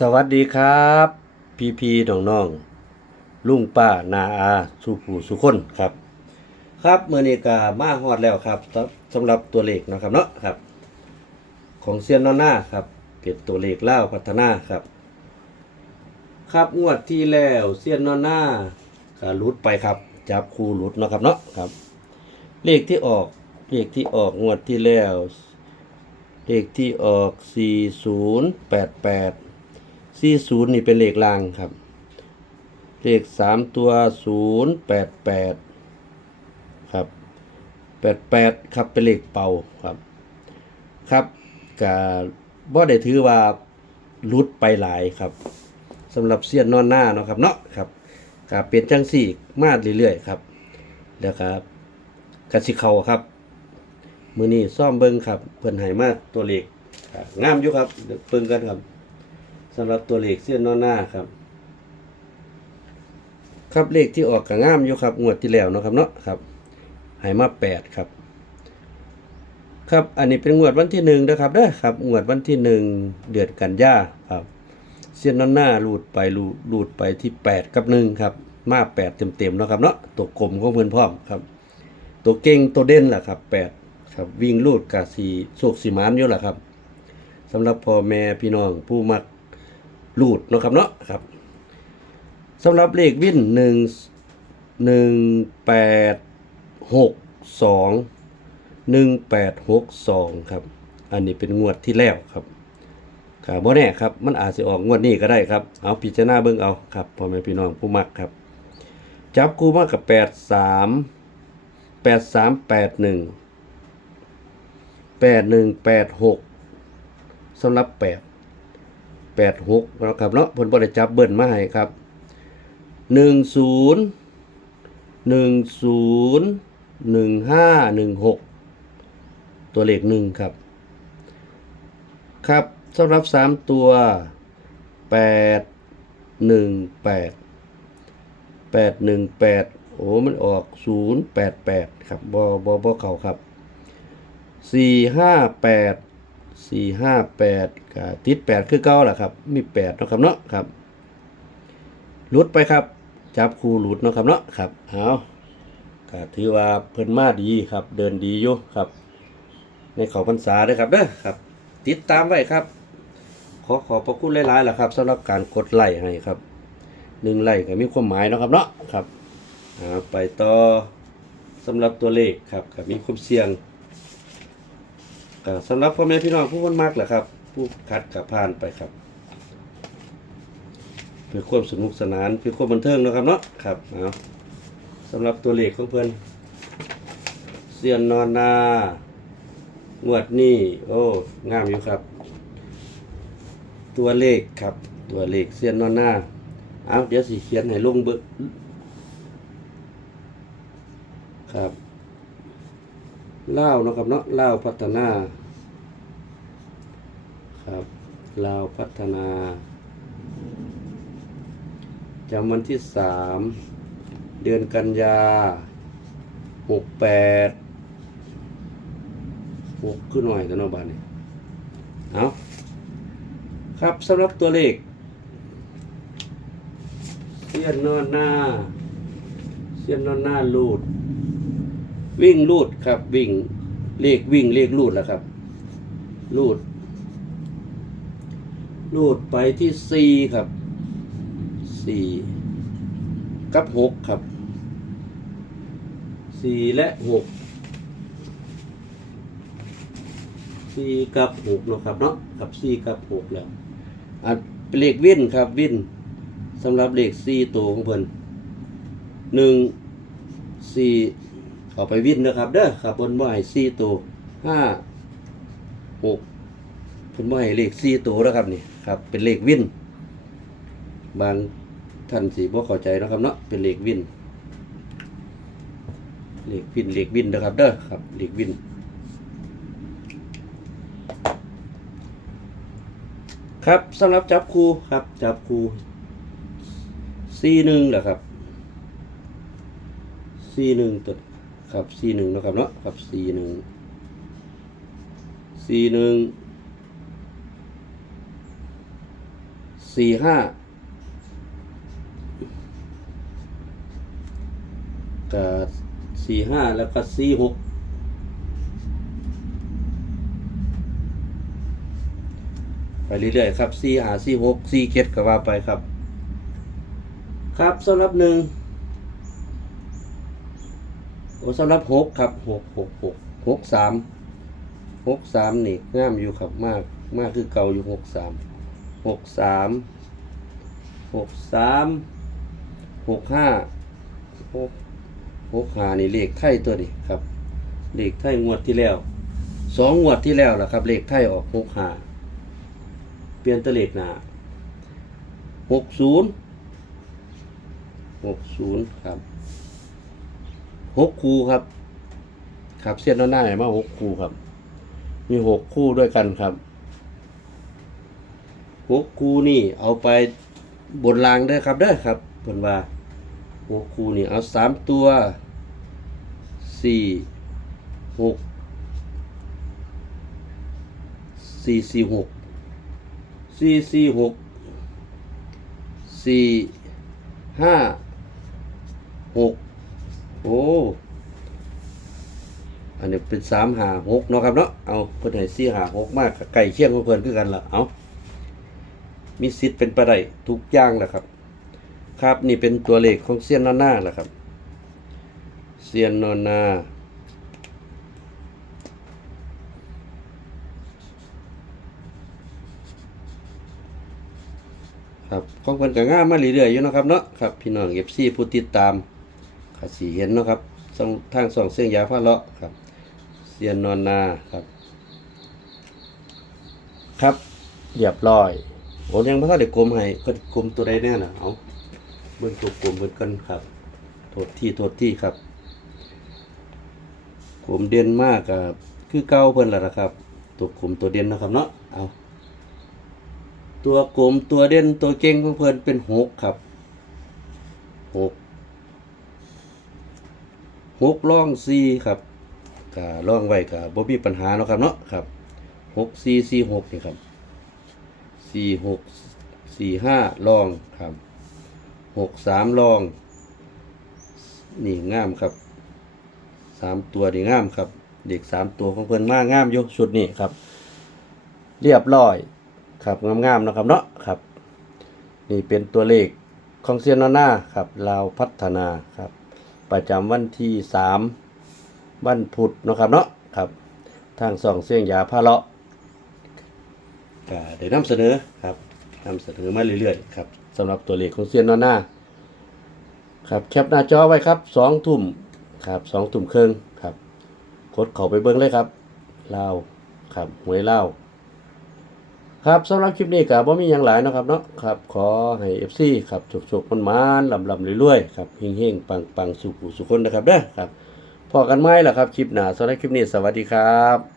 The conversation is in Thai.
สวัสดีครับ พี่พี่น้องน้องลุงป้านาอาสุผู้สุคนครับ ครับเมื่อนี้ก็มาฮอดแล้วครับสำสำหรับตัวเลขนะครับเนาะครับ ของเซียนนอนหน้าครับเป็นตัวเลขเล่าพัฒนาครับ ครับงวดที่แล้วเซียนนอนหน้าก็หลุดไปครับจับคู่หลุดเนาะครับเนาะครับ เลขที่ออกเลขที่ออกงวดที่แล้ว เลขที่ออก 4088 40นี่เป็นเลขลางครับ เลข3ตัว088ครับ88ครับเป็นเลขเป่าครับ ครับกะบ่ได้ถือว่าลุดไปหลายครับสำหรับเสี้ยนนอนหน้าเนาะครับเนาะครับก็เป็นจังสี่มาเรื่อยๆครับแล้วครับกสิเขาครับ มือนี้ซ่อมเบิ้งครับเพิ่นให้มาตัวเลขครับงามอยู่ครับเบิ่งกันครับ สำหรับตัวเลขเส้นนอนหน้าครับ ครับเลขที่ออกก็งามอยู่ครับงวดที่แล้วเนาะครับเนาะครับให้มาแปดครับ ครับอันนี้เป็นงวดวันที่หนึ่งนะครับเด้อครับงวดวันที่หนึ่งเดือนกันยาครับเส้นนอนหน้ารูดไปรูดรูดไปที่แปดกับหนึ่งครับมาแปดเต็มๆเนาะครับเนาะตัวกลมของเพื่อนพร้อมครับ ตัวเก่งตัวเด่นล่ะครับแปดครับวิ่งลูดกาสีโศกสีมานอยู่ล่ะครับสำหรับพ่อแม่พี่น้องผู้มัก ลูดนะครับเนาะครับสำหรับเลขวิ่นหนึ่งหนึ่งแปดหกสองหนึ่งแปดหกสองครับ อันนี้เป็นงวดที่แล้วครับครับบ่แน่ครับ มันอาจจะออกงวดนี้ก็ได้ครับ เอาพิจารณาเบิ่งเอาครับพ่อแม่พี่น้องผู้มักครับ จับคู่มากับแปดสามแปดสามแปดหนึ่งแปดหนึ่งแปดหกสำหรับแปด แปดหกนะครับเนาะผลบริจับเบิ้ลมาให้ครับหนึ่งศูนย์หนึ่งศูนย์หนึ่งห้าหนึ่งหกตัวเลขหนึ่งครับ ครับสำหรับสามตัวแปดหนึ่งแปดแปดหนึ่งแปดโอ้มันออกศูนย์แปดแปดครับบอบอบอเขาครับสี่ห้าแปด สี่ห้าแปดก็ติดแปดคือเก้าแหละครับ มีแปดเนาะครับเนาะครับหลุดไปครับ จับคูหลุดเนาะครับเนาะครับเอาก็ถือว่าเพิ่นมาดีครับ เดินดีอยู่ครับ ในเขาพรรษาด้วยครับเด้อครับ ติดตามไว้ครับ ขอขอบพระคุณหลายๆล่ะครับสำหรับการกดไลค์ให้ครับหนึ่งไร่ก็มีความหมายเนาะครับเนาะครับอ่าไปต่อสำหรับตัวเลขครับก็มีความเสี่ยง ก็สำหรับพ่อแม่พี่น้องผู้คนมากแหละครับ ผู้คัดกับผ่านไปครับ เพื่อความสนุกสนานเพื่อความบันเทิงนะครับเนาะครับเอาสำหรับตัวเลขของเพื่อนเสียนนอนนางวดนี้โอ้งามอยู่ครับ ตัวเลขครับ ตัวเลขเสียนนอนหน้าเอาเดี๋ยวสิเขียนให้ลงเบิกครับ เล่าวนะครับเนาะเล่าวพัฒนา ครับลาวพัฒนาจำวันที่สามเดือนกันยาหกแปดหกขึ้นหน่อยแต่นอบานนี่เอาครับสำหรับตัวเลขเสียนนอนหน้าเสียนนอนหน้าลูด วิ่งลูดครับ วิ่งเลขวิ่งเลขลูดแหละครับ ลูด ลูดไปที่สี่ครับสี่กับหกครับสี่และหกสี่กับหกเนาะครับเนาะกับสี่กับหกแล้วอันเป็นเลขวิ่นครับวิ่นสำหรับเลขสี่ตัวของเพิ่นหนึ่งสี่ เอาไปวิ่นนะครับเด้อครับเพิ่นบ่ให้สี่ตัวห้าหกเพิ่นบ่ให้เลขสี่ตัวนะครับนี่ครับ เป็นเลขวิ่นบางท่านสิบ่เข้าใจนะครับเนาะเป็นเลขวิ่นเลขวิ่นเลขวิ่นนะครับเด้อครับเลขวิ่นครับสำหรับจับคู่ครับ จับคู่ซีหนึ่งเหรอครับซีหนึ่งตัว ครับซีหนึ่งนะครับเนาะครับซีหนึ่งซีหนึ่งสี่ห้ากับสี่ห้าแล้วก็สี่หกไปเรื่อยๆครับสี่หาสี่หกสี่เจ็ดก็ว่าไปครับ ครับสำหรับหนึ่ง สำหรับหกครับหกหกหกหกสามหกสามนี่งามอยู่ครับมากมากคือเก่าอยู่หกสามหกสามหกสามหกห้าหกหกห้านี่เลขไทยตัวนี้ครับ เลขไทยงวดที่แล้วสองงวดที่แล้วล่ะครับ เลขไทยออกหกห้าเปลี่ยนตัวเลขหนาหกศูนย์หกศูนย์ครับ หกคู่ครับ ครับเส้นหน้าไหนมาหกคู่ครับ มีหกคู่ด้วยกันครับหกคู่นี่เอาไปบนรางเด้ครับเด้อครับเพิ่นว่าหกคู่นี่เอาสามตัวสี่หกสี่สี่หกสี่สี่หกสี่ห้าหก โอ้ อันนี้เป็นสามหาหกเนาะครับเนาะ เอาเพิ่นให้สี่หาหกมากไก่เคียงของเพิ่อนคือกันละเอามีสิทธิ์เป็นไปไดทุกอย่างแหละครับ ครับนี่เป็นตัวเลขของเซียนนอนหน้าแหละครับ เซียนนอนนาครับของเพิ่นก็ง่ามมาเรื่อยๆอยู่นะครับเนาะครับพี่น้อง FC ผู้ติดตาม ก็สิเห็นเนาะครับทางทางสองเสียงยาฟ้าเลาะครับเซียนนอนนาครับ ครับเรียบร้อยโอ้ยังบ่ทันได้กลมให้เพิ่นกลมตัวใดแน่น่ะเอาเบิ่งตัวกลมเพิ่นกันครับโทษที่โทษที่ครับกลมเด่นมากครับคือเก่าเพิ่นล่ะนะครับ ตัวกลมตัวเด่นนะครับเนาะเอาตัวกลมตัวเด่นตัวเก่งของเพิ่นเป็นหกครับหก หกล่องสี่ครับกะล่องไว้กะบ่มีปัญหาเนาะครับเนาะครับหกสี่สี่หกนี่ครับสี่หกสี่ห้าล่องครับหกสามล่อง นี่งามครับสามตัวนี่งามครับ เด็กสามตัวของเพิ่นมากงามอยู่ชุดนี้ครับ เรียบร้อยครับงามๆนะครับเนาะครับ นี่เป็นตัวเลขของเซียนนอน่าครับลาวพัฒนาครับ ประจำวันที่สามวันพุธนะครับเนาะครับ ทางสองเสียงยาพาเลาะก็ได้นำเสนอครับนำเสนอมาเรื่อยๆครับสำหรับตัวเลขของเซียนนอน่าครับแคปหน้าจอไว้ครับสองทุ่มครับสองทุ่มครึ่งครับกดเข้าไปเบิ้งเลยครับเลาครับหวยเลา ครับสำหรับคลิปนี้กับ่มีอย่างหลายเนาะครับเนาะครับขอให้ FC ครับจุกๆมันมานๆลำๆรวยๆครับเฮงๆ ปังๆสุขุสุขคนนะครับเด้อครับพอกันไหมล่ะครับคลิปหน้าสำหรับคลิปนี้สวัสดีครับ